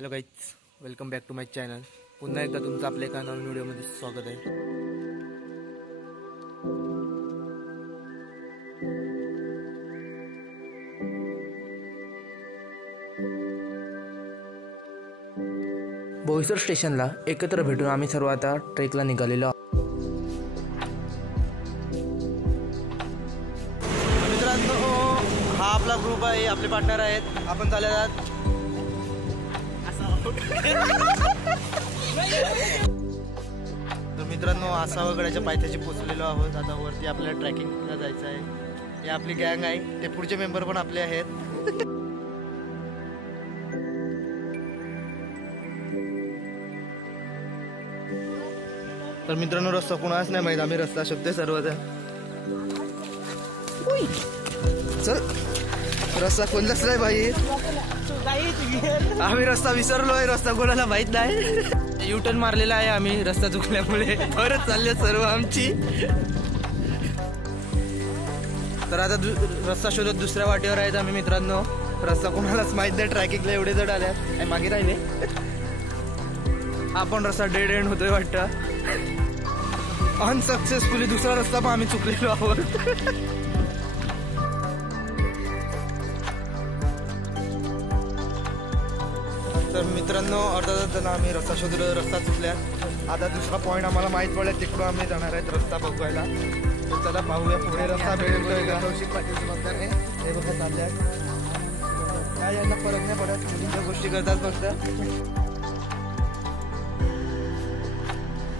Hello guys, welcome back to my channel. पुन्हा एकदा तुमचं आपल्या एका नवीन व्हिडिओमध्ये स्वागत आहे. बोईसर स्टेशनला एकत्र भेटून आम्ही सर्व आता ट्रेकला निघालेलो आहोत. मित्रांनो, हा आपला ग्रुप आहे, आपले पार्टनर आहेत. आपण चालले आहात तर मित्रांनो, आसावगडाच्या पायथ्याशी पोहोचलेलो आहोत. आता वरती आपल्याला ट्रॅकिंगला जायचं आहे. हे आपली गँग आहे, ते पुढचे मेंबर पण आपले आहेत. तर मित्रांनो, रस्ता कोणाच नाही माहित, आम्ही रस्ता शोधतोय सर्वजण. चल, रस्ता कोणताच नाही भाई, आम्ही रस्ता विसरलोय, रस्ता कोणाला माहित नाही. युटर्न मारलेला आहे आम्ही रस्ता चुकल्यामुळे. परत चालले सर्व आमची. तर आता रस्ता शोधत दुसऱ्या वाटेवर आहेत आम्ही. मित्रांनो, रस्ता कोणालाच माहित नाही. ट्रॅकिंगला एवढे जण आल्यात, मागे राहिले. आपण रस्ता डेड एंड होतोय वाटतं. अनसक्सेसफुली दुसरा रस्ता पण आम्ही चुकलेलो आहोत. तर मित्रांनो, अर्धा तास आम्ही रस्ता शोधलो, रस्ता चुकल्या. आता दुसरा पॉईंट आम्हाला माहीत पडला, तिकडून आम्ही जाणार आहेत रस्ता बघवायला. तर चला पाहूया पुढे रस्ता भेटतोय का. कौशिक पाटील म्हणतात हे बघा चालल्या. काय यांना फरक नाही पडत, मुलींच्या गोष्टी करतात फक्त.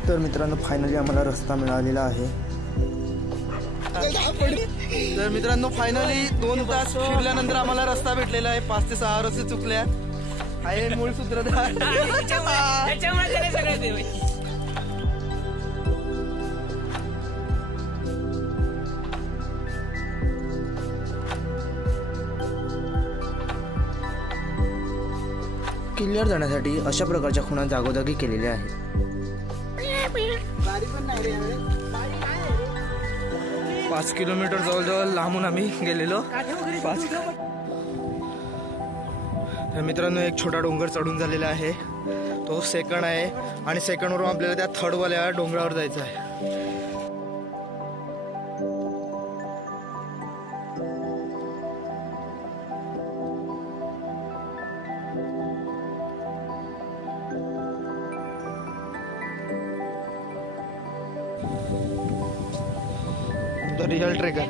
तर मित्रांनो, फायनली आम्हाला रस्ता मिळालेला आहे. तर मित्रांनो, फायनली 2 तास फिरल्यानंतर आम्हाला रस्ता भेटलेला आहे. 5 ते 6 रस्ते चुकल्या आहे. मूळ सूत्रधार किल्ल्यावर जाण्यासाठी अशा प्रकारच्या खुणा जागोजागी केलेल्या आहेत. 5 किलोमीटर जवळजवळ लांबून आम्ही गेलेलो. 5 तर मित्रांनो, एक छोटा डोंगर चढून झालेला आहे, तो सेकंड आहे. आणि सेकंडवरून आपल्याला त्या थर्डवाल्या डोंगरावर जायचं आहे. Real trekker.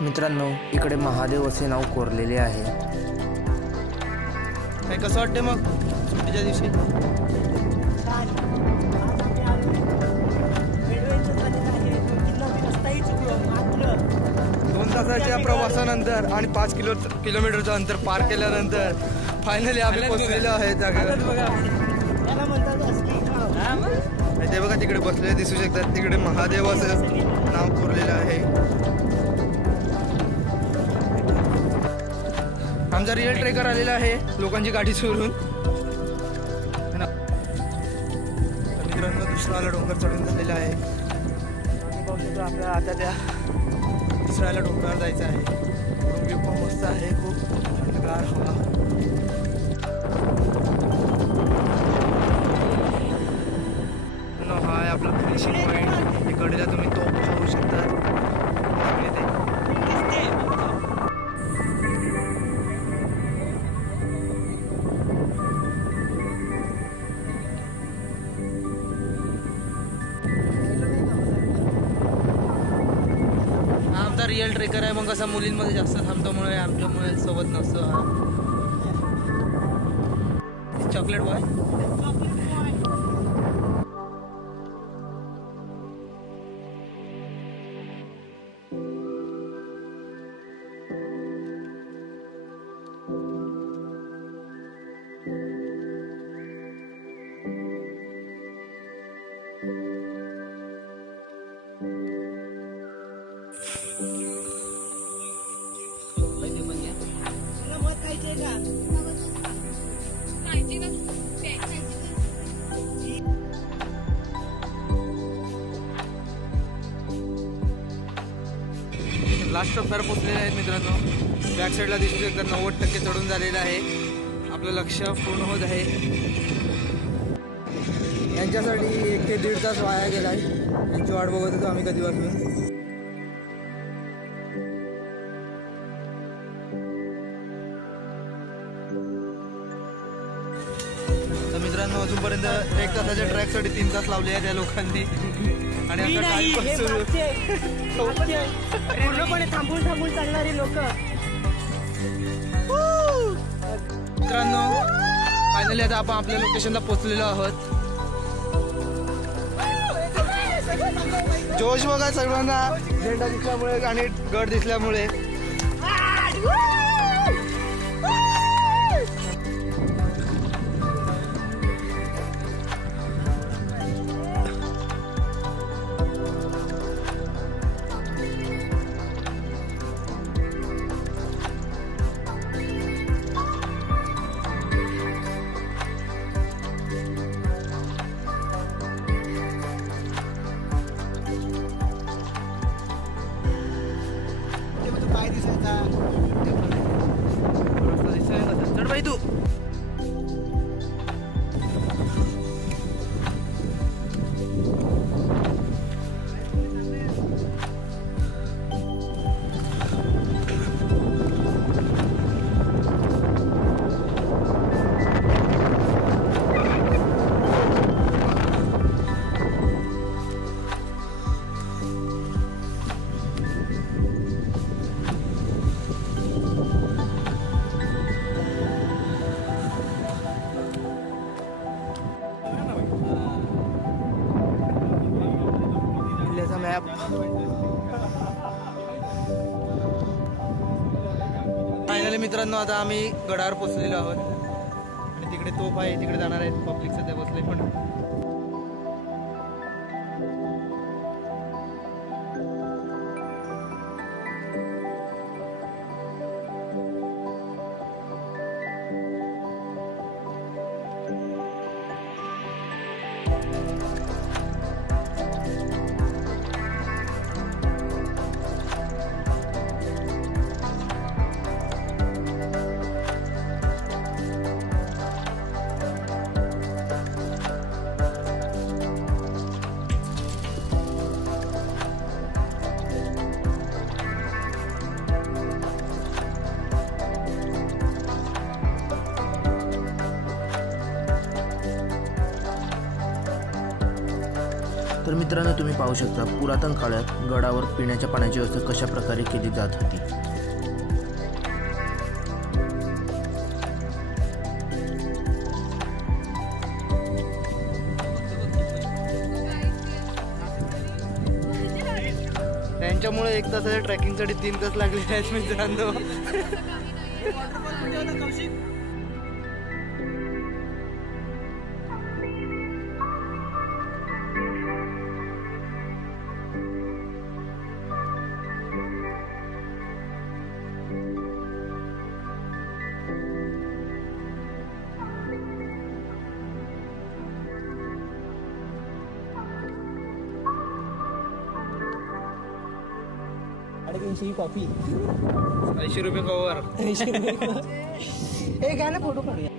मित्रांनो, इकडे महादेव असे नाव कोरलेले आहे. काय कसं वाटते मग सुट्टीच्या दिवशी? 2 तासाच्या प्रवासानंतर आणि 5 किलोमीटरचं अंतर पार केल्यानंतर फायनली आम्ही पोहोचलेलो आहे जागेवर. ते बघा तिकडे बसले दिसू शकतात, तिकडे महादेव असं नाव कोरलेलं आहे. आमचा रिअल ट्रेकर आलेला आहे लोकांची गाडी चोरून. मित्रांनो, दुसऱ्याला डोंगर चढून झालेला आहे. आपल्याला आता त्या दुसऱ्याला डोंगरावर जायचं आहे. व्ह्यू पण मस्त आहे, खूप थंडगार हवा. हा आहे आपला फिनिशिंग पॉईंट. इकडे तुम्ही तो पाहू शकता. आमचा रिअल ट्रेकर आहे, मग असा मुलींमध्ये जास्त थांबतोमुळे आमच्यामुळे सोबत नसतो. हा चॉकलेट बॉय. लास्ट टप्प्यावर पोहोचलेले आहेत मित्रांनो. बॅक साईडला दिसू शकतात 90% चढून झालेलं आहे. आपलं लक्ष पूर्ण होत आहे. यांच्यासाठी 1 ते 1.5 तास वाया गेला आहे. यांची वाट बघत होतो आम्ही कधीपासून. तर मित्रांनो अजूनपर्यंत 1 तासाच्या ट्रॅकसाठी 3 तास लावले आहेत त्या लोकांनी. आणि आता टाइमपास सुरू पूर्णपणे थांबून चालणारी लोक. मित्रांनो फायनली आता आपण आपल्या लोकेशनला पोहोचलेलो आहोत. जोश बघा सर्वांना झेंडा दिसल्यामुळे आणि गड दिसल्यामुळे. चढ बाई तू. मॅप फायनली मित्रांनो आता आम्ही गडावर पोहोचलेलो आहोत. आणि तिकडे तोफ आहे, तिकडे जाणार आहेत. पब्लिक सध्या बसले पण. तर मित्रांनो तुम्ही पाहू शकता पुरातन काळात गडावर पिण्याच्या पाण्याची व्यवस्था कशा प्रकारे केली जात होती. त्यांच्यामुळे 1 तासाच्या ट्रेकिंगसाठी 3 तास लागले आहेत मित्रांनो. कॉफी 80 रुपये कवर. एक आहे ना फोटो काढूया.